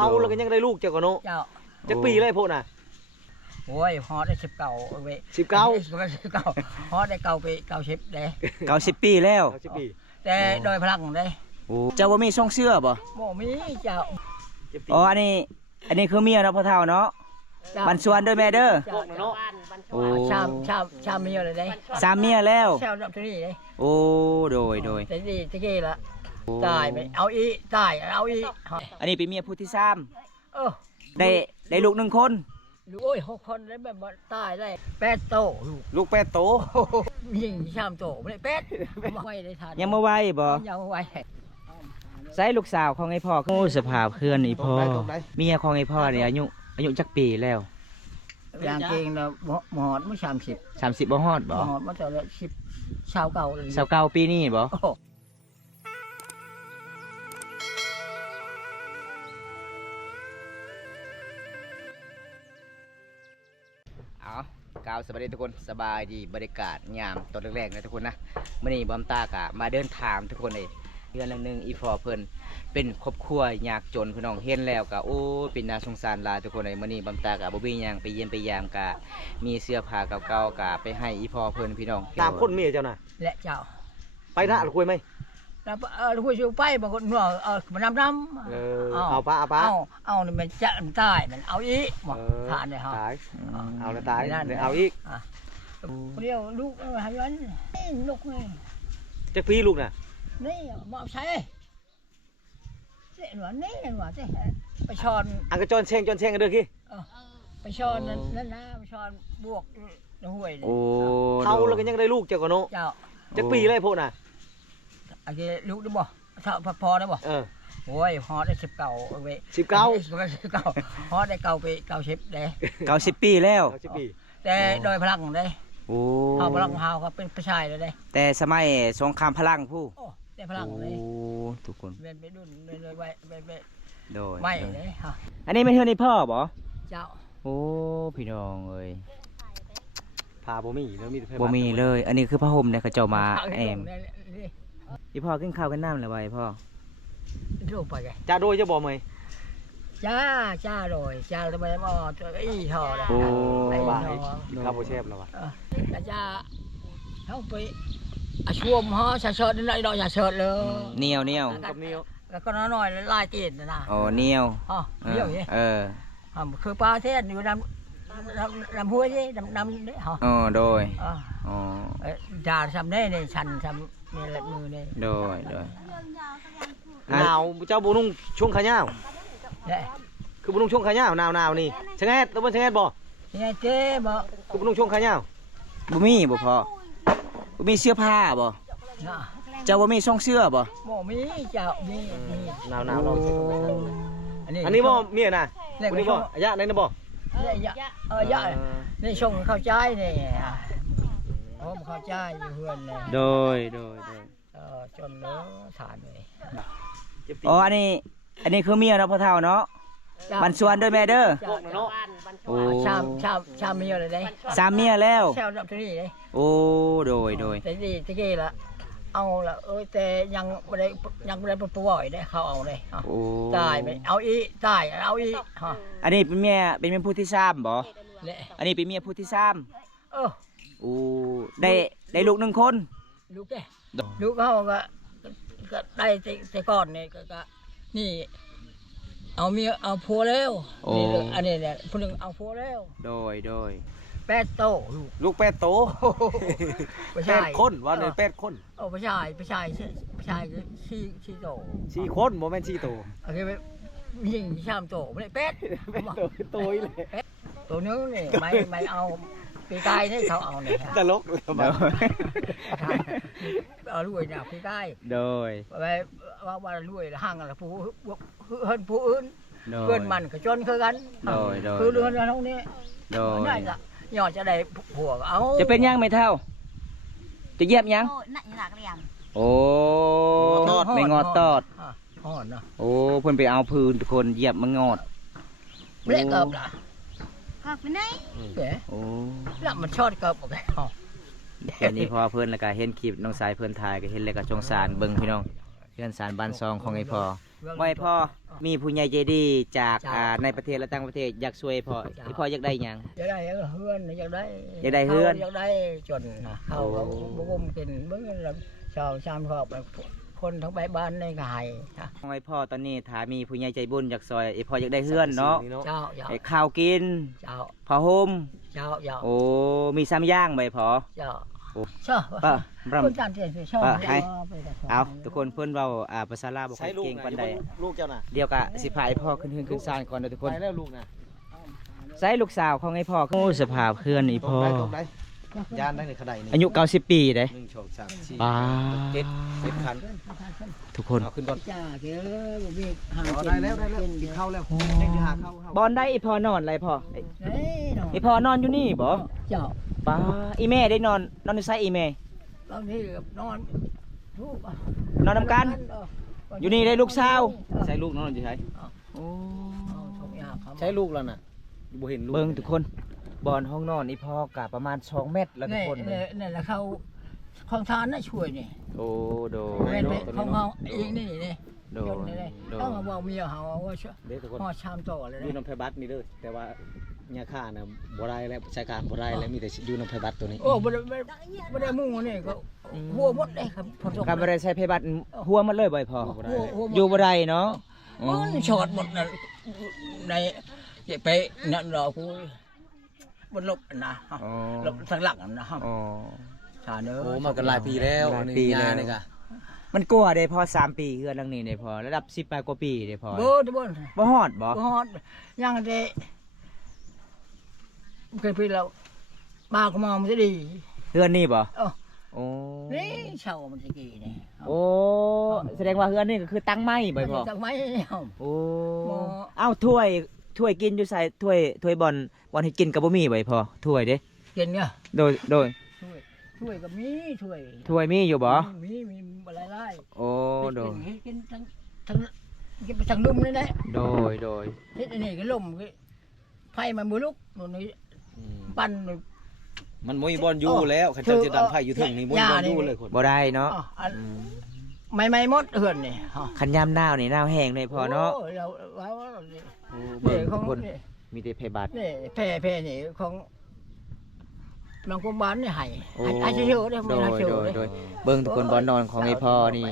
เอาแล้วก็ยังได้ลูกเจ้าก็เนาะจักปีเลยพวกน่ะโอ้ยฮอดได้19เว้ยฮอดได้เก่าไป90เด้90 ปีแล้ว90 ปีแต่โดยพลังเด้โอ้เจ้าบ่มีส่งเสื้อบ่มีเจ้าอ๋ออันนี้คือเมียเนาะพ่อเฒ่าเนาะบันสวนด้วยแม่เด้อโอ้ชามเมียเลยเด้สามเมียแล้วชาวตัวนี้เด้โอ้โดยแต่นี่ตะกี้ละตายไปเอาอีตายเอาอีอันนี้เป็นเมียผู้ที่3ได้ลูก1คนโอ้ย6คนได้แบบตายได้8โตลูก8โตยิงชามโตบ่ได้8บ่ไว้ได้ทันยังบ่ไว้บ่ยังบ่ไว้ใส่ลูกสาวของไอ้พ่อโอ้สภาพเพื่อนไอ้พ่อเมียของไอ้พ่อเนี่ยอายุจักปีแล้วอย่างเก่งนะหมอดมื้อ30บ่ฮอดบ่ฮอดมาแต่ละ10ชาวเก่าเลย29ปีนี้บ่กล่าวสวัสดีทุกคนสบายดีบรรยากาศยามตอนแรกๆนะทุกคนนะมื่อนี้บอมตากะมาเดินถามทุกคนเลยเดือนนึงอีพอเพิ่นเป็นครอบครัวยากจนพี่น้องเห็นแล้วกะโอ้เป็นน่าสงสารหลายทุกคนเลยมื่อนี้บอมตากะบ่มีหยังไปเยี่ยมไปยามกะมีเสื้อผ้าเก่าๆกะไปให้อีพอเพิ่นพี่น้องตามคนเมียเจ้าน่ะและเจ้าไปนะคุยไหมแล้วคุยชิวไปบางคนมานำเอาป้าเอานี่มันจะตายมันเอาอีกทานเลยฮะเอาแล้วตายเอาอีกเดียวลูกหายวันลูกนี่จะพี่ลูกน่ะนี่มาใช้เสียหนวดนี่หนวดสิไปชอนอังกะจอนเชงกันเด้อขี้ไปชอนนั่นนะไปชอนบวกห่วยโอ้เอาแล้วก็ยังได้ลูกเจ้าก็เนาะจักปีเลยพวกน่ะอันนี้ลูกได้บ่พอได้บ่โอ้ยฮอดได้19เว้ย19ฮอดได้เก่าไป90เด้90 ปีแล้ว90 ปีแต่โดยพลังเด้โอ้พลังเฮาก็เป็นผู้ชายเลยเด้แต่สมัยสงครามพลังผู้ได้พลังเลยโอ้ทุกคนเป็นไปดุนเลยไว้โดยไม่เด้อันนี้ไม่เท่านี้พ่อบ่เจ้าโอ้พี่น้องเอ้ยพาบ่มีแล้วมีบ่มีเลยอันนี้คือผ้าห่มเนี่ยเขาเจ้ามาแอมอีพ่อกินข้าวกันน้ำเลยไว้พ่อโดไปไงจ้าโดยจะบอกไหมจ้าโดยจ้าทำไมมาอีทอเลยโอ้บ้าข้าวโพดเชฟแล้ววะจ้าเขาไปช่วมฮะชาเชิดนี่ดอกชาเชิดเลยเนียวกับเนียวแล้วก็น้อยลายตีนนะโอ้เนียวเนียวนี่คือปลาเทศอยู่น้ำห้วยนี่น้ำนี่ฮะโดยจ่าทำได้เนี่ยฉันทำนี่แหละมือนี่โดยหนาวเจ้าบุนุ่งช่วงขย้าวคือบุนุ่งช่วงขย้าวหนาวนี่ชะแงดตัวมันชะแงดบ่ชะแงดเจ๊บ่คือบุนุ่งช่วงขย้าวบุมีบ่พอบุมีเสื้อผ้าบ่เจ้าบุมีส่งเสื้อบ่มีเจ้ามีหนาวเราอันนี้บ่เมียน่ะอันนี้บ่ยะไหนนะบ่ยะนี่ส่งเข้าใจนี่ผมเข้าใจอยู่เพื่อนเลยโดยจนเนื้อฐานเลยอ๋ออันนี้คือเมียเนาะพ่อเฒ่าเนาะบันสวนด้วยแม่เด้อโอ้ชามเมียเลยเด้สามเมียแล้วชาวตัวนี้เลยโอ้โดยแต่ดีตะกี้ละเอาละแต่ยังไม่ได้ป่วยได้เขาเอาเลยตายไปเอาอีตายเอาอีอันนี้เป็นเมียผู้ที่3บ่อันนี้เป็นเมียผู้ที่3โอ้ได้ลูก1คนลูกเขาก็ได้แต่ก่อนนี่ก็นี่เอาเมียเอาผัวแล้วนี่อันนี้เนี่ยคนหนึ่งเอาผัวแล้วโดย8โตลูก8โต8คนวันนี้8คนผู้ชาย4โต4คนโมเมนต์4โตโอเคยิง3โตไม่ได้8โตเลยตัวนึงนี่ไม่เอาปีกายนี่เขาเอาเนี่ยตลกเลยบ้ารวยเนี่ยปีกายโดยไปว่ารวยห้างอะไรผู้เฮิรนผู้อื่นเกินมันก็จนคือกันคือเรือนเท่านี้ได้ละยอดจะได้ผัวเอาจะเป็นยังไม่เท่าจะเยียบยังโอ้ไม่งอดตอดโอ้เพิ่นไปเอาพื้นทุกคนเหยียบมันงอดเละเกิบล่ะไปไหนโอ้แล้วมันชอดเกิบออกไปแค่นี้พอเพิ่นแล้วก็เห็นคลิปน้องสายเพิ่นถ่ายก็เห็นแล้วก็สงสารเบิ่งพี่น้องเพื่อนสารบ้านซองของไอ้พอ ไว้พ่อมีผู้ใหญ่ใจดีจากในประเทศและต่างประเทศอยากช่วยพ่ออีพ่ออยากได้หยัง อยากได้เฮือนอยากได้ อยากได้เฮือน อยากได้จนนะเขาก็บ่มกินเบิ่งแล้วชาวชามครอบคนทั้งไปบ้านในก็ให้จ้ะ ไว้พ่อตอนนี้ถ้ามีผู้ใหญ่ใจบุญอยากซอยอีพ่ออยากได้เฮือนเนาะ เจ้า ไอ้ข้าวกิน เจ้า ผ้าห่ม เจ้า โอ้มีซ้ำย่างไหมพ่อ เจ้า โอ้ ชอบ ป้าบรำ คนต่างประเทศชอบ ให้ เอาทุกคนเพื่อนเราภาษาลาวบอก ใช้ลูก เก่ง นะ ปันใด ลูกเจ้าน่ะ เดียวกะสิพายพ่อขึ้นขึ้นซานก่อนเด้อทุกคน ไปแล้วลูกน่ะ ใส่ลูกสาวของไอ้พ่อโอ้สภาพเพื่อนอีพ่อ ตรงไหนยานได้ในขนาดนี้ อายุ90 ปีเด้ 1 2 3 4 ป้า 7คัน ทุกคน เอาขึ้นก่อน จ้าเด้อบ่มีหา ได้แล้วกินข้าวแล้วเด็กจะหาข้าว บอลได้อีพ่อนอนอะไรพ่อ เฮ้ยน้อง อีพ่อนอนอยู่นี่บ่ เจ้า ป้าอีแม่ได้นอนอยู่ไสอีแม่ บางทีก็นอนทุก นอนนำกัน อยู่นี่ได้ลูกสาว ใช้ลูกน้องจะใช้ โอ้ ใช้ลูกแล้วน่ะบ่เห็นลูก เบิ่งทุกคนบอลห้องนอนอีพ่อกะประมาณ2 เมตรแล้วทุกคน นี่แหละเขาของทานน่ะช่วยนี่ โอ้โด แม่นของเฮาเองนี่นี่ โด จนนี่เลย โด ต้องมาบอกเมียเฮาว่า เด็กทุกคน พ่อชามต่อเลย อยู่น้ำไผบัตรนี่เด้อแต่ว่าเนี่ยค่าน่ะบ่ได้แล้วใช้การบ่ได้แล้วมีแต่อยู่น้ำไผบัตรตัวนี้ โอ้บ่ได้มุ่งนี่ก็หัวหมดเลยครับผสม การบ่ได้ใช้ไผบัตรหัวมันเลยบ่อยพอ หัว อยู่บ่ได้เนาะ มันช็อตหมดน่ะในไปนั่นดอกกูบ่ลบนะ อ๋อ ลบทางหลังนะ อ๋อ ชาเด้อ โอ้มันก็หลายปีแล้ว หลายปีแล้ว นี่กะ มันกลัวได้พอ3 ปีเฮือนหลังนี้ได้พอระดับ10 ปลายกว่าปีได้พอ บ่บ่ บ่ฮอดบ่ บ่ฮอดยังได้เคยไปแล้วบ้าก็มองมันจะดี เฮือนนี่บ่ เอ้า โอ้ นี่เช่ามันตะกี้นี่ โอ้แสดงว่าเฮือนนี่ก็คือตั้งไม้บ่อยพอ จากไม้เฮา โอ้ บ่ เอ้าถ้วยกินอยู่ใส่ถ้วยบอลให้กินก็บ่มีบ่อยพอถ้วยเด้ กินเนี่ย โดย ถ้วยก็มีถ้วย ถ้วยมีอยู่บ่ มีอะไรไล่ โอ้โดย กินทั้งกินไปทั้งลุ่มนี่แหละ โดย เฮ็ดอันนี้ก็ล่มไฟมันบ่ลุกนู่นนี่ปั่น มันบ่มีบอลอยู่แล้วคันเจ้าจะดันไผอยู่ถึงนี่บ่มีบอลอยู่เลยคน บ่ได้เนาะ ไม่หมดเฮือนนี่ คันยามหนาวนี่หนาวแห้งเลยพอเนาะ เราว่า โอ้ นี่ เบิ่ง ข ทุ อก ง คนมีแต่เพบัตร นี่แพ่นี่ของบางกุมบ้านนี่ให้ โอ้ ให้เชื่อได้ โด ไม่น่าย เชื่อ โดยเบิ่งทุกคนบอลนอนของไอ้พ่อนี่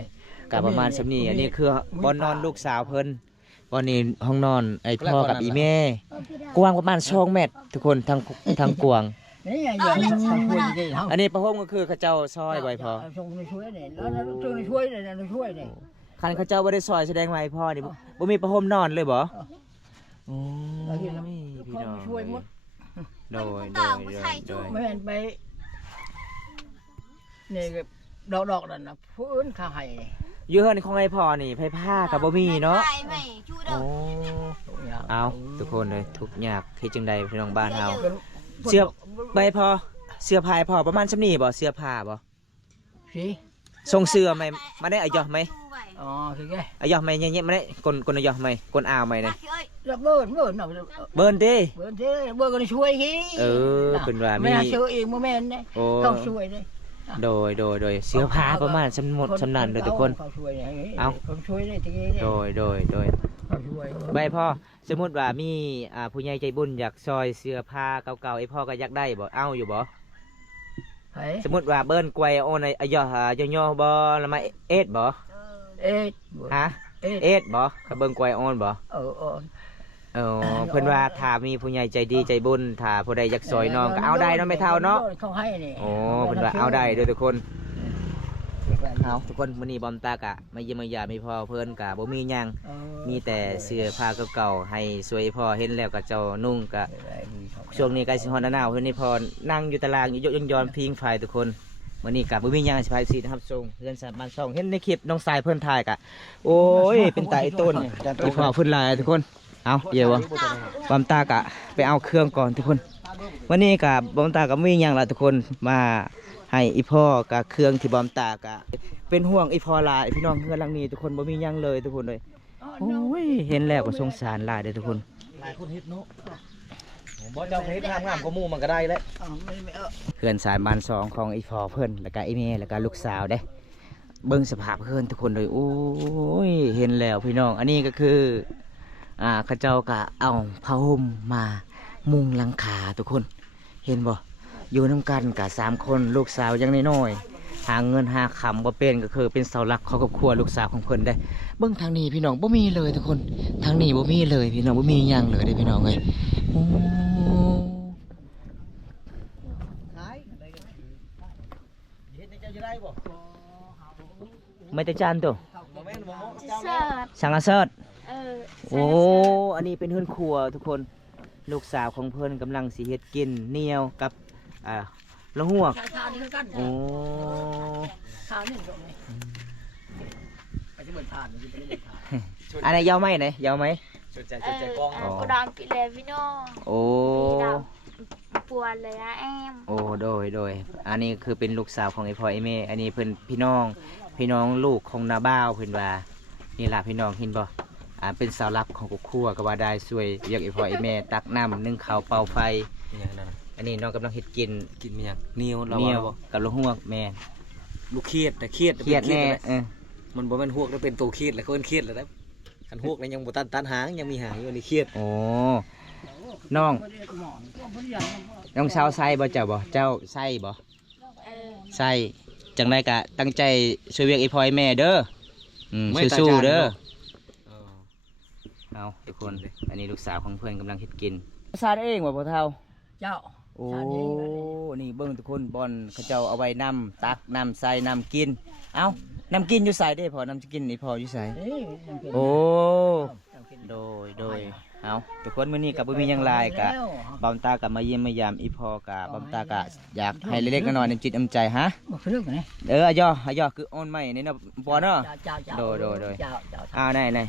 ก็ประมาณสำนี้อันนี้คือบอลนอนลูกสาวเพิ่นบอลนี่ห้องนอนไอ้พ่อกับอีแม่กว้างประมาณ2 เมตร ทุกคนทั้งกวาง นี่อย่าทำพูดดีเฮา อันนี้ประห่มก็คือเขาเจ้าซอยบ่อยพอ ส่งในช่วยนี่แล้วส่งในช่วยนี่ในช่วยนี่ คันเขาเจ้าบ่ได้ซอยแสดงว่าไอ้พ่อนี่บ่มีประห่มนอนเลยบ่โอ้ยพี่น้อง ช่วยหมด โดย ไม่เห็นไปนี่ก็ดอกนั่นน่ะผู้อื่นเขาให้ อยู่เฮือนของไอ้พ่อนี่ไผผ้าก็บ่มีเนาะ ไม่ชูด โอ้ อก เอาทุกคนเลยทุกอยากเฮ็ดจังใดพี่น้องบ้านเฮา เสื้อ ใบพอเสื้อผ้าพอประมาณซำนี้บ่เสื้อผ้าบ่ สิ ส่งเสื้อไหมมาได้อะยอไหม อ๋อคือไง อะยอไหมเงี้ยๆมาได้กลอะยอไหมกลอ้าวไหมเนี่ย เบิร์นน่ะ เบิ่นติ เบิร์นก็ช่วยฮี เออเป็นว่ามี แม่เชื่อเองบ่แม่นเด้ โอ้ ต้องช่วยเด้ โดยเสื้อผ้าประมาณสำหมดสำนันเลยทุกคน เขาช่วยเนี่ย เอา เขาช่วยได้ทีนี้ โดย เขาช่วย ใบพ่อสมมุติว่ามีผู้ใหญ่ใจบุญอยากซอยเสื้อผ้าเก่าๆไอ้พ่อก็อยากได้บ่เอาอยู่บ่ ไผ สมมุติว่าเบิ้นกวยโอนอะยอย่อบ่แล้วมาเอ็ดบ่ เอ็ด ฮะ เอ็ด เอ็ดบ่เขาเบิ้นกวยโอนบ่ เออ เพิ่นว่าถ้ามีผู้ใหญ่ใจดีใจบุญถ้าผู้ใดอยากซอยน้องก็เอาได้เนาะไม่เท่าเนาะ เขาให้นี่ โอ้เพิ่นว่าเอาได้เด้อทุกคนเอาทุกคนมื้อนี้บอมตากะมาเยี่ยมมายามมีพ่อเพิ่นกะบ่มีหยังมีแต่เสื้อผ้าเก่าๆให้สวยพ่อเห็นแล้วก็เจ้านุ่งกะช่วงนี้ใกล้สิฮอดหน้าหนาวเพิ่นนี่พอนั่งอยู่ตารางอยู่ยกย้อนพิงไฟทุกคนมื้อนี้กะบ่มีหยังสิพาสินะครับส่งเพื่อนสามบ้านช่องเห็นในคลิปน้องสายเพิ่นถ่ายกะโอ้ยเป็นตาไอ้ต้นอีพ่อเพิ่นหลายทุกคนเอาเดี๋ยวบอมตากะไปเอาเครื่องก่อนทุกคน วันนี้กับบอมตากับมีอย่างละทุกคนมาให้อีพ่อกับเครื่องที่บอมตากะเป็นห่วงอีพ่อหลายพี่น้องเฮือนหลังนี้ทุกคนบ่มีหยังเลยทุกคนเลยโอ้ยเห็นแล้วก็สงสารหลายเด้อทุกคน หลายคนเฮ็ดเนาะบ่เจ้าเฮ็ดงามๆกว่าหมู่มันก็ได้แล้ว ไม่ เพื่อนสายบ้านสองของอีพ่อเพิ่นแล้วก็อีแม่แล้วก็ลูกสาวเด้ เบิ่งสภาพเพื่อนทุกคนเลยโอ้ยเห็นแล้วพี่น้องอันนี้ก็คือเขาเจ้าก็เอาผ้าห่มมามุงหลังคาทุกคนเห็นบ่อยู่น้ำกันกับ3 คนลูกสาวยังน้อยๆหาเงินหาคำบ่เป็นก็คือเป็นเสาหลักของครอบครัวลูกสาวของเพิ่นได้เบิ่งทางนี้พี่น้องบ่มีเลยทุกคนทางนี้บ่มีเลยพี่น้องบ่มีหยังเลยเด้พี่น้องเอ้ยโอ้ไม่แต่จานตัว เสิร์ฟ ช่างอาเซิร์ต เออ โอ้ อันนี้เป็นเฮือนครัวทุกคน ลูกสาวของเพิ่นกำลังสิเฮ็ดกินเหนียวกับละหวก ทานนี่คือกัน โอ้ ทานนี่ตรงนี้ไปที่เหมือนทานไปที่เหมือนทาน อันไหนยาวไหมไหนยาวไหม สนใจสนใจกล้อง อ๋อ กระดองปิเลยพี่น้อง โอ้ ปวดเลยอะแอม โอ้โดยอันนี้คือเป็นลูกสาวของไอ้พ่อไอ้แม่อันนี้เพิ่นพี่น้องลูกของนาบ้าวเพิ่นว่านี่ล่ะพี่น้องเห็นบ่เป็นเสาหลักของครอบครัวก็ว่าได้ช่วยเรียกไอ้พ่อไอ้แม่ตักน้ำนึ่งข้าวเป่าไฟ อย่างนั้น อันนี้น้องกำลังเฮ็ดกิน กินมีอย่างเหนียวเรา เหนียว บ่ กับละหวกแม่ ลูกเครียดแต่เครียด เครียดแน่เออ มันบ่แม่นฮวกแล้วเป็นตัวเครียดแล้วก็เป็นเครียดแล้วนะคันฮวกแล้วยังบ่ตันหางยังมีหางอยู่อันนี้เครียด โอ้น้องสาวใส่บ่เจ้าบ่เจ้าใส่บ่ เออ ใส่จังไดกะตั้งใจช่วยเวียกไอ้พ่อไอ้แม่เด้อสู้ๆเด้อเอาทุกคนอันนี้ลูกสาวของเพื่อนกำลังเฮ็ดกินซาดเองบ่พ่อเฒ่า เจ้า โอ้นี่เบิ่งทุกคนบอลเขาเจ้าเอาไว้น้ำตักน้ำใส่น้ำกินเอาน้ำกินอยู่ใส่ได้พอน้ำกินนี่พออยู่ใส่โอ้โดยเอาทุกคนมื้อนี้กับบ่มีหยังหลายกะบอมตากับมาเยี่ยมมายามอีพอกะบอมตากะอยากให้เล็กๆน้อยๆน้ำจิตน้ำใจฮะ บอกเรื่องกันนี่ อะย่อคือโอนใหม่นี่เนาะปอเนาะ เจ้า โดย เจ้า อ้าวไหน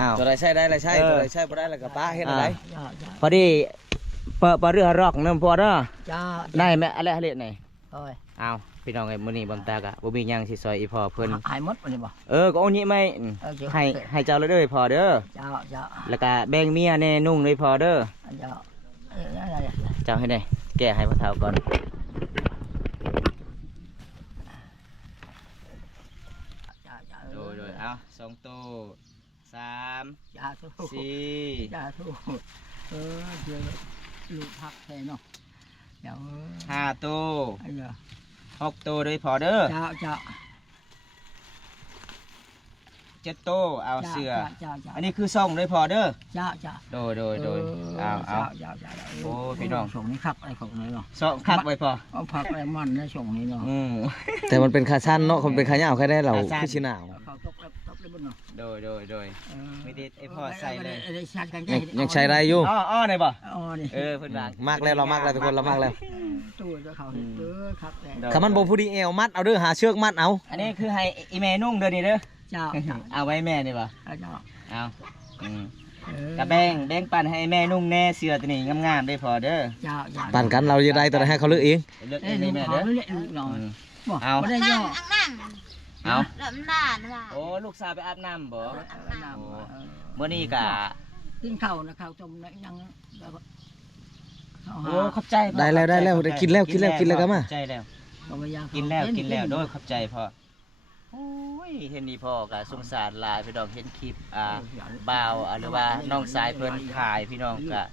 อ้าว ตัวใดใช้ได้อะไรใช้ตัวใดใช้บ่ได้แล้วก็ป้าเฮ็ดอะไร พอดีเปิดเรือรอกน้ำพอเนาะ เจ้า ได้ไหมอะไรเรียกไหน โอ้ย อ้าวพี่น้องไอ้มื้อนี้บอมตากะบ่มีหยังสิซอยอีพอเพิ่น หายหมดวันนี้บ่ ก็โอนนี้ไหมให้เจ้าเลยเด้อพอเด้อ เจ้า แล้วก็แบ่งเมียแน่นุ่งเลยพอเด้อ เจ้าอะไร เจ้าให้ได้แก้ให้พ่อเฒ่าก่อน โดยเอา2โต3 เจ้าทุก 4 เจ้าทุกเจอลูกพักแทนเนาะเดี๋ยว 5โต ไอ้เนาะ 6โตด้วยพอเด้อ เจ้า 7โตเอาเสื้อ เจ้า อันนี้คือส่งด้วยพอเด้อ เจ้า โดยเอา เจ้า โอ้พี่น้อง ส่งนี่คักอะไรของนี่เนาะ ส่งคักไว้พอ เอาผักอะไรมันได้ส่งนี่เนาะ แต่มันเป็นขาสั้นเนาะคนเป็นขายาวแค่ได้เรา ขาสั้น คือชิหนาว เขาตกเลยบนเนาะ โดยไม่ได้ไอ้พ่อใส่เลย ได้ชัดกัน ยังใช้ได้อยู่ อ้อไหนบ่ อ๋อนี่ เพิ่นว่าม ากแล้วเรามากแล้วทุกคนเรามากแล้ว ตู้จะเขาครับแต่ คำมันบ่ผู้ดีเอวมัดเอาเด้อหาเชือกมัดเอา อันนี้คือให้อีแม่นุ่งเด้อนี่เด้อ เจ้า เอาไว้แม่นี่บ่ เจ้า เอากระแบงปันให้แม่นุ่งแน่เสื้อตัวนี้งามๆได้พอเด้อ เจ้า ปั่นกันเราจะได้ตัวไหนให้เขาเลือกเอง เลือก เอ้ เอย ง ลู ได้ ก แม่ เขา เด้อ เละลูกหน่อยบ่ เอา ไม่ได้ย่อ เอา เริ่มด่านว่ะ โอ้ลูกสาวไปอาบน้ำบ่เมื่อนี้กะ กินข้าวนะข้าวต้มยัง โอ้ขอบใจ ได้แล้วได้กินแล้วก็มา ใจแล้วกินแล้วโดยขอบใจพ่อโอ้ยเห็นนี่พ่อกะสงสารหลายพี่น้องเห็นคลิปบ่าวหรือว่าน้องสายเพิ่นถ่ายพี่น้องกะ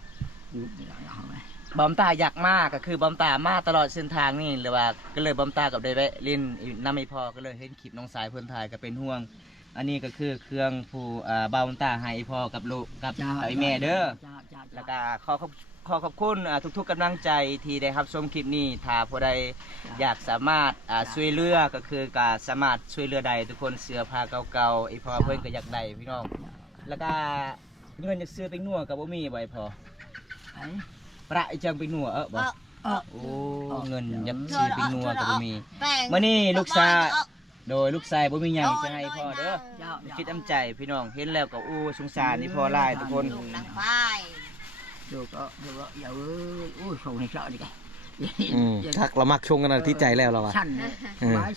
บอมตาอยากมากก็คือบอมตามาตลอดเส้นทางนี่หรือว่าก็เลยบอมตากับได้แวะเล่นน้ำไม่พอก็เลยเห็นคลิปน้องสายเพื่อนถ่ายก็เป็นห่วง อันนี้ก็คือเครื่องผู้บอมตาให้พ่อกับลูกกับไอ้แม่เด้อแล้วก็ขอขอบคุณทุกๆกำลังใจที่ได้รับชมคลิปนี้ถ้าผู้ใดอยากสามารถช่วยเหลือก็คือการสามารถช่วยเหลือใดทุกคนเสื้อผ้าเก่าๆไอ้พ่อเพื่อนก็อยากได้พี่น้องแล้วก็เงินจะซื้อไปนัวกับบ่มีบ่ไอ้พ่อประไอ้จังไปนัวบ่โอ้เงินยักซื้อไปนัวกับบ่มีมื้อนี้ลูกชายโดยลูกชายบ่มีหยังจะให้พ่อเด้อคิดน้ำใจพี่น้องเห็นแล้วก็สงสารนี่พ่อหลายทุกคน ดูก็อย่าโอ้ยโชว์ในเช้าดิแก ทักเรามักชงกันที่ใจแล้วเราอะ ชัน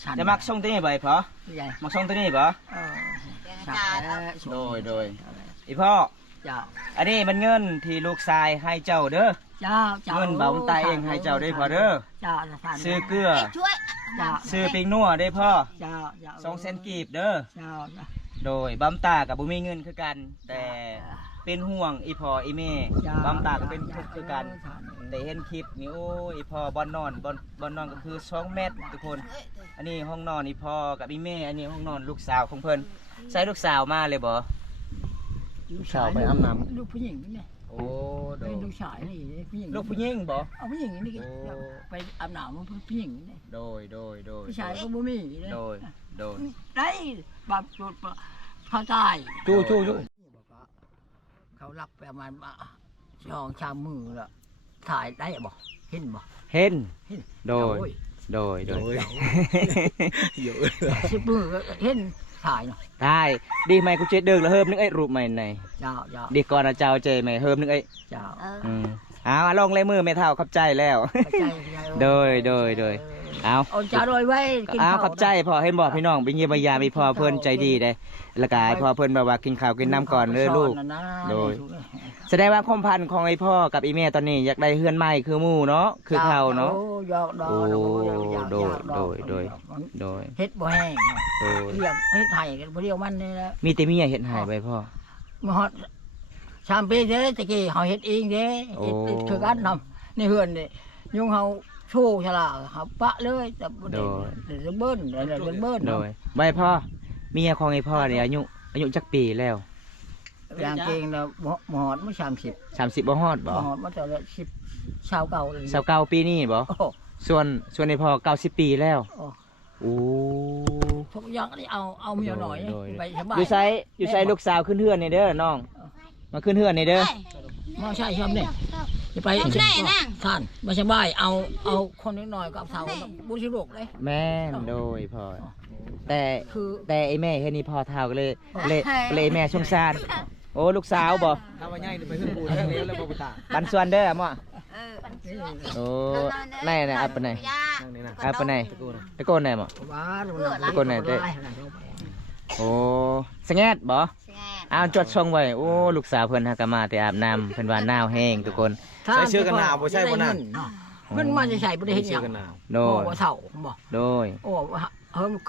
ชัน จะมักส่งตัวนี้บ่ไอ้พ่อมักส่งตัวนี้บ่โดยอีพ่ออันนี้มันเงินที่ลูกชายให้เจ้าเด้อเงินเบาตายเองให้เจ้าได้พอเด้อซื้อเกลือ ซื้อปิงนัวได้พ่อ เจ้าเจ้า 200,000กีบเด้อ เจ้าจ้ะ โดยบำตากับบุมีเงินคือกัน แต่เป็นห่วงอีพ่ออีแม่ จ้ะ บำตาก็เป็นทุกข์คือกันแต่เห็นคลิปนี่โอ้ยอีพ่อบอนนอนบอนนอนก็คือ2เมตรทุกคน อันนี้ห้องนอนอีพ่อกับอีแม่อันนี้ห้องนอนลูกสาวของเพิ่นใส่ลูกสาวมาเลยบ่ ลูกชายลูกผู้หญิงนี่ โอ้โด เป็น ย ลูกชายนี่ผู้หญิง ลูกผู้หญิงบ่ เอาผู้หญิงนี่ไปอาบน้ำผู้หญิงนี่ โดยโดยโดย ผู้ชายก็บ่มีเลย โดยโดย ได้บับรถเขาตาย จู้ เขารับไปประมาณช่องชามมือละถ่ายได้บ่เห็นบ่ เห็น เห็น โดย โดยโดย สิบมือก็เห็นถ่ายเนาะ ได้ดีไหมกูเจ็ดเดือกแล้วเฮิมนึกไอ้รูปใหม่ใน เจ้าเจ้า ดีก่อนนะเจ้าเจไหมเฮิมนึกไอ้ เจ้า อืมเอาลองเลยมือไม่เท่าขับใจแล้ว โดยโดยโดยเอา เอาจ้าโดยไว้กิน เอา ข้าว ขับใจพอเห็นบอกพี่น้องไปเยี่ยมยามมีพอเพิ่นใจดีได้แล้วก็ให้พอเพิ่นแบบว่ากินข้าวกินน้ำก่อนเลยลูก โดย แสดงว่าความพันของไอ้พ่อกับไอ้แม่ตอนนี้อยากได้เฮือนใหม่คือหมู่เนาะคือเขาเนาะ โอ้โดย โดย เฮ็ดบ่แห้ง โดย เรียกเฮ็ดไทยกันบ่เรียกมันนี่แหละ มีแต่เมียเห็นหายไปพ่อ มาฮอด3 ปีเด้ตะกี้เฮาเฮ็ดเองเด้เฮ็ด โอ้ คือกันนำในเฮือนนี่ยุงเฮาโชว์ฉลาดครับปะเลยแต่บ่ได้เบิ้นเบิ้น โดยใบพ่อเมียของไอ้พ่อเนี่ยอายุจักปีแล้ว อย่างเก่งแล้วหมอดมา30 30บ่ฮอดบ่ หมอดมาแต่ละ10ชาวเก่าเลย 29ปีนี่บ่ โอ้ ส่วนไอ้พ่อ90ปีแล้ว โอ้ โอ้ ทุกอย่างนี่เอาเมียหน่อยไปสบาย อยู่ไสลูกสาวขึ้นเฮือนนี่เด้อน้องมาขึ้นเฮือนนี่เด้อ มาใช่ครับนี่จะไปท่านมาสบายเอาคนนิดหน่อยกับเสาบุญชิโรกเลย แม่นโดยพ่อแต่ คือ แต่ไอ้แม่เฮ็ดนี่พ่อเฒ่าก็เลยแม่สงสารโอ้ลูกสาวบ่ ถ้าว่าใหญ่ไปขึ้นปูนแล้วแล้วบ่ไปตา ปันส่วนเด้อหม่อ เออ โอ้ไหนน่ะอัปปะไหน นั่งนี่นะ อัปปะไหนตะโกนไหนหม่อ ว้า โอ้สงแงดบ่อ้าวจดช่องไว้โอ้ลูกสาวเพิ่นหากะมาแต่อาบน้ำเพิ่นว่าหนาวแห้งทุกคน ใส่เสื้อกันหนาวบ่ใช่บ่นั่น มันมาจะใส่บ่ได้เห็นห เสื้ ยั อง กันหนาว โดย ว่าเสาบ่ โดย โอ้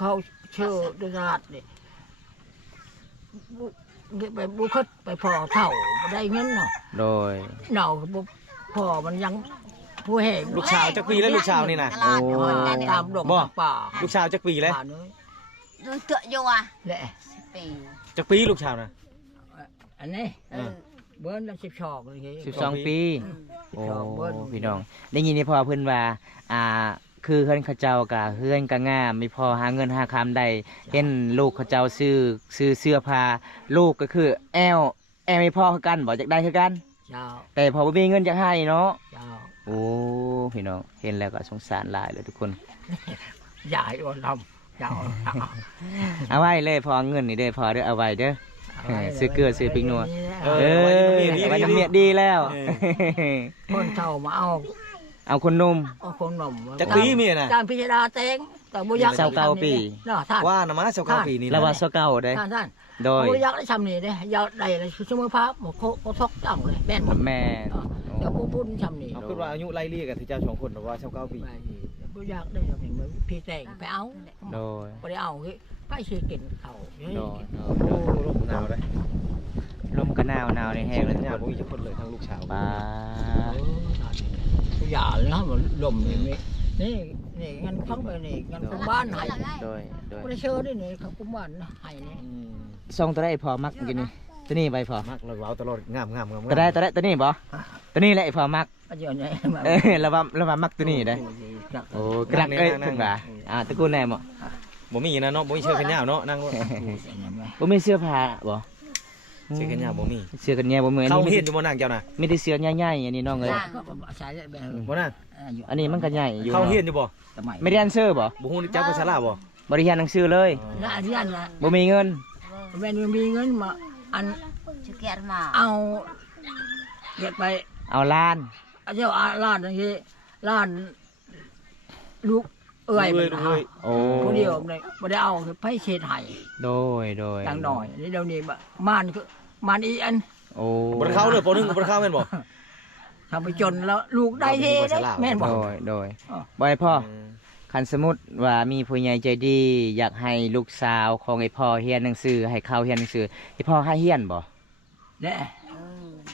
เขาเชื่อตลาดนี่ไปบุคไปพอเท่าได้เงินเนาะ โดย เนาพอมันยังผู้แห้ง ลูกสาวจักปีแล้วลูกสาวนี่นะ โอ้ ตามดงป่า ลูกสาวจักปีแล้ว ป่าเนื้อ ดูเตอะอยู่อ่ะ แหละ ปี จักปีลูกสาวนะ อันนี้ เออ เบิ้ลละ12เลย 12 ปีโอ้ เบิ้ล พี่น้องได้ยินนี่พ่อเพิ่นว่าคือเฮือนเขาเจ้าก็เฮือนก็งามมีพอหาเงินหาคำได้เห็นลูกเขาเจ้าซื้อเสื้อผ้าลูกก็คือแอลไม่พอคือกันบ่อยากได้คือกัน เจ้า แต่พอบ่มีเงินจะให้เนาะ เจ้า โอ้พี่น้องเห็นแล้วก็สงสารหลายเลยทุกคน อย่าให้อ่อนทำอย่า เอาไว้เลยพอเงินนี่เด้อพอเด้อเอาไว้เด้อ ซื้อเกลือซื้อพริกนัว เอ เอ อ อไว้น้ำเมียดีแล้ว คนเท่ามาเอา เอาคนหนุ่ม คนหนุ่ม จักปีเมียน่ะ จางพิจารณาเต็งแต่บุยัก 29 ปี เนาะท่าน ว่านะมา29ปีนี่ แล้วว่าซะเก่าเด้อ ท่าน โดย บุยักได้ทำนี่เด้ยาวได้เลยชั่วโมงพักหมดโคทกจังเลยแม่นหมด แม่ เดี๋ยวพูดทำนี่ เอาคือว่าอายุไล่เลี่ยกันที่เจ้า2คนว่า29ปี บุยักได้ทำนี่มันพี่แต่งไปเอา โดย ไปเอาไปซื้อกินเขา โดย โอ้ลมหนาวเลย ลมก็หนาวในแห้งเลยทุก เนี่ย คน บ่มีจักคนเลยทั้งลูกสาว ป้า อย่าเลยนะมันลมนี่นี่เงินเข้าไปนี่เงินของบ้านให้ โดยโดย ไม่ได้เชื่อด้วยนี่เขากุมบ้านให้นี่ ส่งตัวได้พอมักกินนี่ตัวนี้ไปพอ มักเราเว้าตลอดงาม ตัวได้ตัวนี้บ่ตัวนี้แหละไอ้พอมัก ปัจจุบันนี้ ระวังมักตัวนี้ได้โอ้กระดักเอ้ยขึ้นมาตระกูลไหนหมอ บ่มีนะเนาะบ่มีเสื้อกันยาวเนาะนั่ง บ่มีเสื้อผ้าบ่ เสื้อกันยาวบ่มี เสื้อกันแย่บ่เหมือน เข้าเฮ็ดอยู่บ่นั่งเจ้าน่ะ มีแต่เสื้อใหญ่ๆอันนี้น้องเอ้ย ใช้แบบ บ่นั่ง อันนี้มันก็ใหญ่อยู่ เข้าเฮ็ดอยู่บ่ สมัย ไม่ได้อ่านเสื้อบ่ บ่ฮู้จักภาษาลาวบ่ บ่ได้อ่านหนังสือเลย และอันนี้นะ บ่มีเงิน แม่มีเงินมาอัน จะเกียรมา เอาเก็บไป เอาล้าน เจ้าล้านนี้ล้านลูกเอ้ยมันหา โอ้ คนเดียวเลยไม่ได้เอาไปเช็ดไห้ โดย ต่างหน่อยนี่เดี๋ยวนี้มันคือมันอีอัน โอ้ บ่ได้เข้าเลยป .1 บ่ได้เข้าแม่นบ่ ทำไปจนแล้วลูกได้เท่แม่นบอก โดยบ่ให้พ่อ คันสมมุติว่ามีผู้ใหญ่ใจดี อยากให้ลูกสาวของไอ้พ่อเรียนหนังสือให้เขาเรียนหนังสือไอ้พ่อให้เรียนบ่ แน่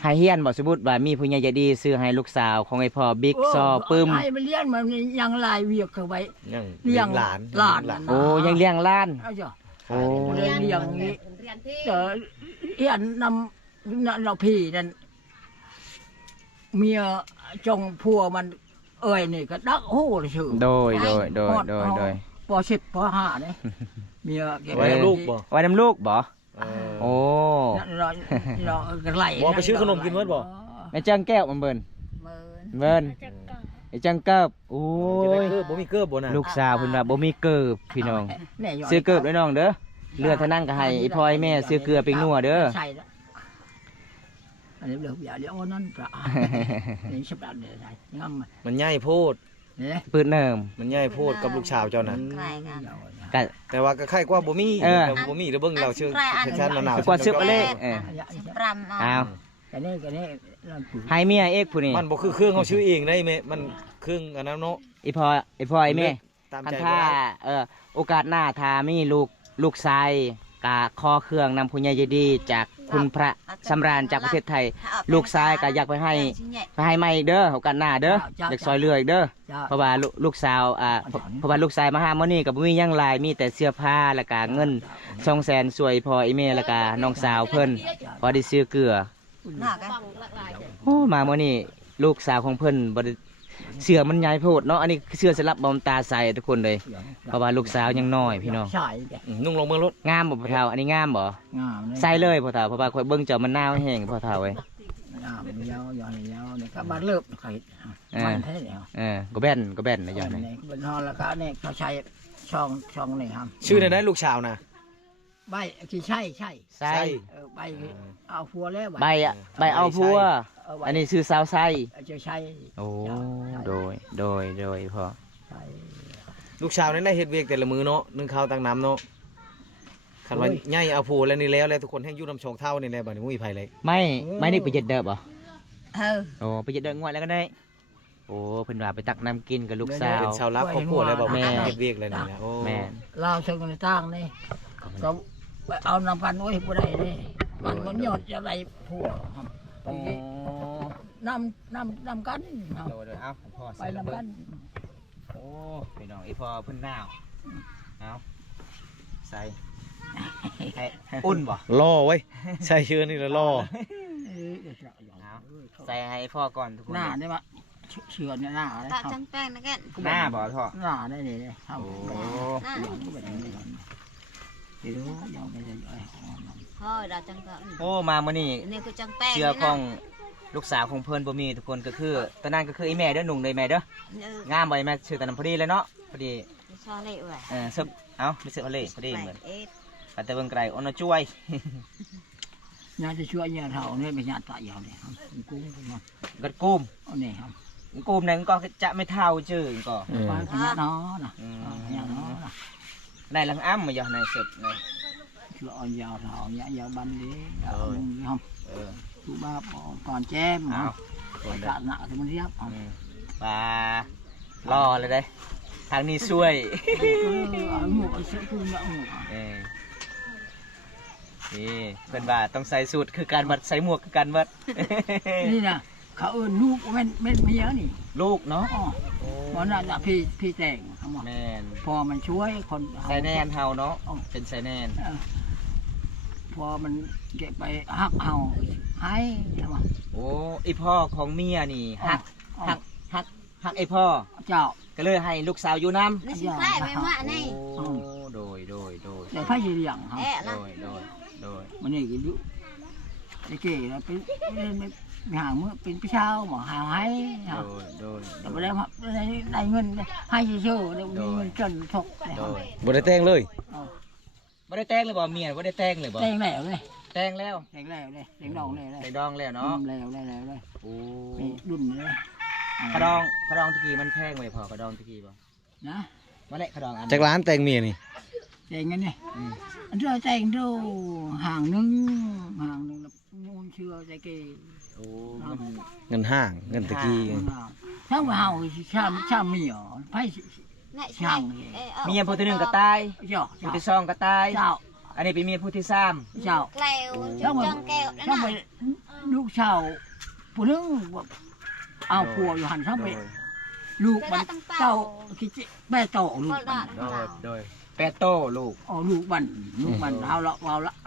ให้เรียนบ่สมมุติว่ามีผู้ใหญ่ใจดีซื้อให้ลูกสาวของไอ้พ่อบิ๊กซอปึ้ม ให้มันเลี้ยงมันยังลายเวียกเข้าไป ยัง เลี้ยง หลาน หลาน โอ้ยังเลี้ยงหล้าน เอาจ้ะ โอ้ เลี้ยงนี้ เรียนที่ เดี๋ยวเฮียนนำเราพี่นั่นเมียจงพัวมันเอ้ยนี่ก็ดักโอ้เลยชื่อ โดย ป.10 ป.5เนี่ยเมียเก็บ ไว้ให้ลูกบ่ ไว้นำลูกบ่ เออ โอ้ เราไหล บ่ไปซื้อขนมกินเบิดบ่ แม่จังแก้วมันเบิ่น หมื่น เบิ่นไอ้จังเกิบโอ้ จะได้ ย เกิบบ่มีเกิบบ่น่ะ ลูกสาวเพิ่นว่าบ่มีเกิบพี่น้อง แน่ย ซื้อเกิบด้วยน้องเด้อเลือดเท่านั้นก็ให้อีพ่อไอ้แม่ซื้อเกลือไปนัวเด้อ ใช่ละอันนี้เหลืออย่าเลี้ยงนั่นปลานี่ฉบับเนี่ยใช่งั้ง มันใหญ่โพด เนี่ย ปืนเนิม มันใหญ่โพดกับลูกสาวเจ้าน่ะ ใครกัน ก็ แต่ว่าก็ไข่กว่าบ่มี เออ แต่บ่มีเด้อเบิ่งเราชื่อชันๆหนาวๆ กว่าซื้อไปเลย ปรำ อ้าว แต่นี่เราถือ ให้เมียเอกผู้นี้ มันบ่คือเครื่องเขาชื่อเองได้แม่มันเครื่องอันนั้นเนาะ อีพ่อไอ้แม่ ตาม คัน ใจ ถ้า บ่ได้ โอกาสหน้าถ้ามีลูกชายกะคอเครื่องนำผู้ใหญ่ใจดีจากคุณพระสำราญจากประเทศไทย ลูกชายก็อยากไปให้ใหม่อีกเด้อโอกาสหน้าเด้ออยากซอยเรืออีกเด้อ จ้า เพราะว่าลูกสาวเพราะว่าลูกชายมาหามื้อนี้ก็บ่มีหยังหลายมีแต่เสื้อผ้าแล้วก็เงิน200,000สวยพออีแม่แล้วก็น้องสาวเพิ่นพอได้ซื้อเกลือ หน้ากัน โอ้มามื้อนี้ลูกสาวของเพิ่นบ่ได้เสื้อมันใหญ่โพดเนาะอันนี้เสื้อสำหรับบอมตาใส่ทุกคนเลยเพราะว่าลูกสาวยังน้อยพี่น้อง ใช่แก นุ่งลงเมืองรถ งามบ่พ่อเฒ่าอันนี้งามบ่ งาม ใส่เลยพ่อเฒ่าเพราะว่าข่อยเบิ่งเจ้ามันหนาวแห้งพ่อเฒ่าเว้ย งามยาวยาวเนี่ยก็มาเลิกใครมันแท้เนี่ย ก็แบนนะย้อนนี่ บนฮอแล้วก็เนี่ยเขาใช้ช่องนี่ครับ ชื่อในนั้นลูกสาวน่ะ ใบที่ใช่ ใส่ ใบเอาพัวแล้ว ใบเอาพัวอันนี้ชื่อสาวไส้ จะใช้ โอ้โดยพ่อ ลูกสาวนั้นได้เฮ็ดเวียกแต่ละมื้อเนาะนึ่งข้าวตักน้ำเนาะคันว่าใหญ่เอาผู้แล้วนี่แล้วทุกคนให้อยู่นำชองเท่านี่แหละบัดนี้บ่มีไผเลย ไม่นี่ไปเจ็ดเด้อบ่ เออ โอ้ไปเจ็ดเด้องวดแล้วก็ได้โอ้เพิ่นว่าไปตักน้ำกินกับลูกสาว เป็นชาวลับครอบครัวแล้วบ่ แม่ เฮ็ดเวียกแล้วนี่นะโอ้ แม่น เราเชิงในตั้งนี่ก็เอานำกันไว้บ่ได้เลยมันยอดจะไรพัวนำกัน โดยเอาพ่อ ไป ใส่ระ นำ เบิ กั ด น โอ้พี่น้องอีพ่อเพิ่นหนาวเอาใส่ให้อุ่นบ่ ล่อไว้ใช่ชื่อนี่ละล่อ ใส่ให้พ่อก่อนทุกคน หน้าได้ปะเชื่อเนี่ยหน้าได้ ตาจังแป้งนะแก หน้าบ่พ่อ หน้าได้เลยครับ โอ้ หน้า เดี๋ยวยังไม่ได้ย่อย เฮ้ยดาจังแป้ง โอ้มามื้อนี้ นี่คือจังแป้ง เสื้อของลูกสาวของเพิ่นบ่มีทุกคนก็คือตอนนั้นก็คืออีแม่เด้อหนุ่งเลยแม่เด้องามบ่อีแม่ชื่อตอนนั้นพอดีเลยเนาะพอดี ชอเล่ว่ะ ซึบเอาไม่ซื้อเอาเลยพอดีเหมือน เอ๊ะ แต่เบิ่งไกลออนช่วย ยาจะช่วยยาเท่าเนี่ยไม่ยาตายาวเนี่ยครับกุ้งมา กัดกุ้ม เอาเนี่ยครับ กุ้มนั้นก็จะไม่เท่าจื้อก็ ปลาขยะน้อนะยาน้อนะ ได้ลังอ้ำมาอยู่ในสุดนี่ ช่วยเอายาวเท่ายาวบันดีเอาครับ เออ ดูบ้าก่อนแจ้ม เอา กะหนักที่มันเรียบ ปลารอเลยเด้ทางนี้ช่วย หมวกเสื้อคลุมแล้วหมวก นี่เพิ่นว่าต้องใส่สูตรคือการวัดใส่หมวกคือการวัด นี่นะเขาลูกไม่เมียนี่ ลูกเนาะ อ๋อมันน่ะพี่แต่งเขาบอก แม่น พอมันช่วยคน ใส่แนนเฮาเนาะเป็นใส่แนน พอมันเก็บไปหักเอาให้ใช่ไหม โอ้ไอพ่อของเมียนี่ฮักไอพ่อ เจ้า ก็เลยให้ลูกสาวอยู่น้ำ นี่สิใครไม่มานี่ โอ้โดย แต่พระยีเรียงครับ เอ๊ะ โด ละ ย มันนี่ก็ยุไอ้เก๋แล้วเป็นหางมือเป็นพี่เช้าหมอหางให้แต่ไม่ได้ได้เงินให้เชื่อได้มีเงินจนทก บ่ได้แต่งเลย บ่ได้แต่งเลยบ่เมียบ่ได้แต่งเลยบ่ แต่งแล้วเลย แต่งแล้ว แต่งแล้วเลยแต่งดองเลยเลย แต่งดองแล้วเนาะ แล้วเลย โอ้ นี่รุ่นเลย กระดองตะกี้มันแพงไว้พอกระดองตะกี้บ่ นะ มาเลยกระดองอัน จากร้านแต่งเมียนี่ แต่งกันนี่อันที่เราแต่งดูห่างนึงแล้วมูลเชื่อใจเก๋ โอ้ เงินห้างเงินตะกี้ ถ้าว่าเฮาชามมีอ๋อไผ ช่าง เมียผู้ที่หนึ่งก็ตาย เจ้า ผู้ที่สองก็ตาย เจ้า อันนี้เป็นเมียผู้ที่สาม เจ้า แกล้วจังแก้วนั่น ช่างไป น่ะ ลูกชาวผู้นึงเอาผัวอยู่หันช่างไปลูกมันเต้าคิดแม่โตลูกมัน โดยแปดโตลูก อ๋อลูกมันเอาละ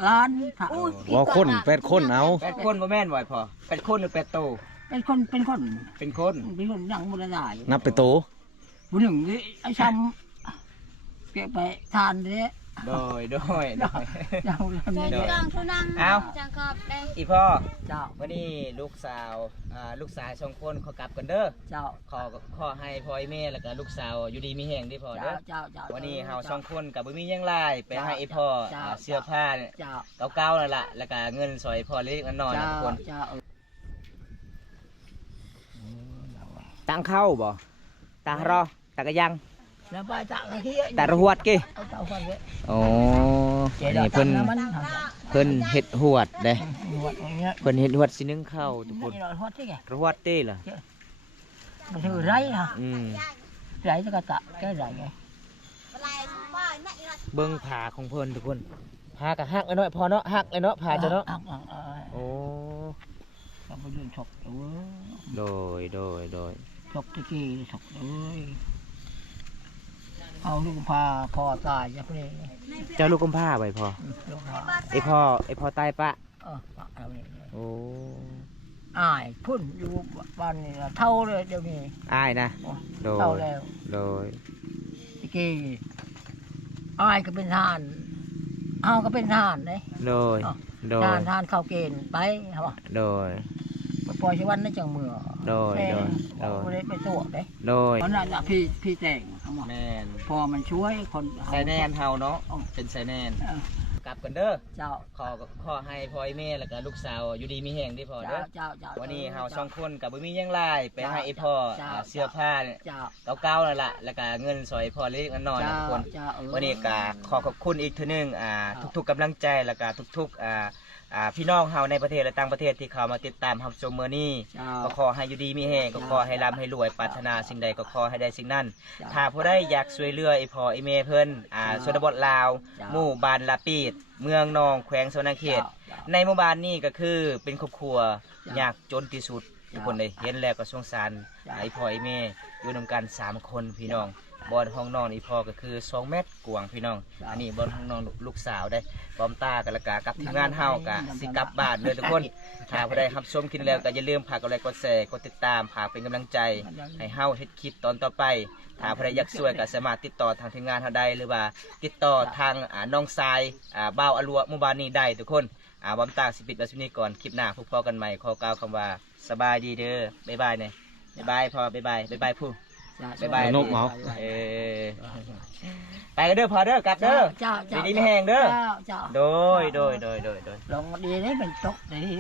ล้านถ้า ว่าคน8คนเอา แปดคนบ่แม่นบ่อยพอแปดคนหรือแปดโต เป็นคน เป็นคน ยังบ่ได้ นับไปโต ผู้หนึ่งนี่ไอ้ช้ำเก็บไปทานเด้ โดย เจ้า ช่วยจังทุนังจังกอบได้ อีพ่อ เจ้า วันนี้ลูกสาวสองคนขอกลับกันเด้อ เจ้า ขอให้พ่อแม่แล้วก็ลูกสาวอยู่ดีมีแห่งดีพ่อเด้อ เจ้า วันนี้เฮาสองคนกับบ่มีหยังหลายไปให้ไอ้พ่อเสื้อผ้า เจ้า เก่าๆนั่นล่ะแล้วก็เงินสอยพ่อเล็กน้อยๆนะทุกคน เจ้า ตังเข้าบ่ตังรอตะกะยัง แล้วไปจากไอ้ที่ ตะระหวดกี่ เอาเต้าฟันเว้ย โอ้อันนี้เพิ่นเฮ็ดหวดเด้ หวดอย่างเงี้ย เพิ่นเฮ็ดหวดสินึ่งข้าวทุกคน นี่เราทอดที่ไง ระหวดเต้ล่ะ มันคือไรฮะ อืม ไรจะกระตะแก้ไรไง เบิ่งผาของเพิ่นทุกคนผากะหักไอ้น้อยพอเนาะหักไอ้เนาะผาจะเนาะโอ้ เราไปยืนฉกเอ้ย โดย ฉกตะกี้ฉกเอ้ยเอาลูกพาพ่อตายจะไปเลย เจ้าลูกกำพร้าไว้พอ ลูกพา ไอพ่อตายปะ เอาเนี่ย โอ้ อ้ายพุ่นอยู่บ้านนี่เท่าเลยเดี๋ยวนี้ อ้ายนะโด เท่าย แล้ว โดย ตะกี้อ้ายก็เป็นทหารเอาก็เป็นทหารเลย โดย โด ท ย หารเข้าเกณฑ์ไปครับ โดย ไปปล่อยชีวันในจังเมือ โดย แม่ โดย ไม่ได้ไปตัวเลย โดย เพราะนั่นน่ะพี่แต่งเขาบอก แมน พอมันช่วยคน ไซแนนเฮาเนาะเป็นไซแนนกลับกันเด้อ เจ้า ขอให้พ่อแม่แล้วก็ลูกสาวอยู่ดีมีแห่งดีพอเด้ เจ้า อ เจ้า วันนี้เฮาสองคนกับบ่มีหยังหลายไปให้ไอ้พ่อเสื้อผ้า เจ้า เก่าๆนั่นล่ะแล้วก็เงินสอยพ่อเล็กน้อยๆนะทุกคน เจ้า วันนี้ก็ขอขอบคุณอีกเทีนึงทุกๆกำลังใจแล้วก็ทุกๆพี่น้องเฮาในประเทศและต่างประเทศที่เข้ามาติดตามรับชมมื้อนี้ เจ้า ก็ขอให้อยู่ดีมีแห้งก็ขอให้ร่ำให้รวยปรารถนาสิ่งใดก็ขอให้ได้สิ่งนั้นถ้าผู้ใดอยากช่วยเหลือไอ้พ่อไอ้แม่เพิ่นชนบทลาวหมู่บ้านลาปีดเมืองนองแขวงสวรรณเขต ในหมู่บ้านนี้ก็คือเป็นครอบครัวยากจนที่สุดทุกคนเลยเห็นแล้วก็สงสารไอ้พ่อไอ้แม่อยู่นำกัน3คนพี่น้องบอนห้องนอนอีพ่อก็คือ2 เมตรกว้างพี่น้องอันนี้บอนห้องนอนลูกสาวได้บอมตากันละกากับทีมงานเฮากะสิกลับบ้านเลยทุกคนถ้าผู้ใดรับชมกินแล้วก็อย่าลืมฝากกดไลค์กดแชร์กดติดตามฝากเป็นกำลังใจให้เฮาเฮ็ดคลิปตอนต่อไปถ้าผู้ใดอยากช่วยก็สามารถติดต่อทางทีมงานเฮาได้หรือว่าติดต่อทางน้องทรายบ่าวอลัวหมู่บ้านนี้ได้ทุกคนบอมตาสิปิดไว้สินี้ก่อนคลิปหน้าพบกันใหม่ขอกล่าวคำว่าสบายดีเด้อบ๊ายบายเนี่ยบ๊ายบายพ่อบ๊ายบายบ๊ายบายผู้บ๊ายบาย นกเหมา ไปกันเด้อพอเด้อกลับเด้อ เจ้า ดีไม่แห้งเด้อ เจ้า โดย ลงดีได้เป็นตกได้ดี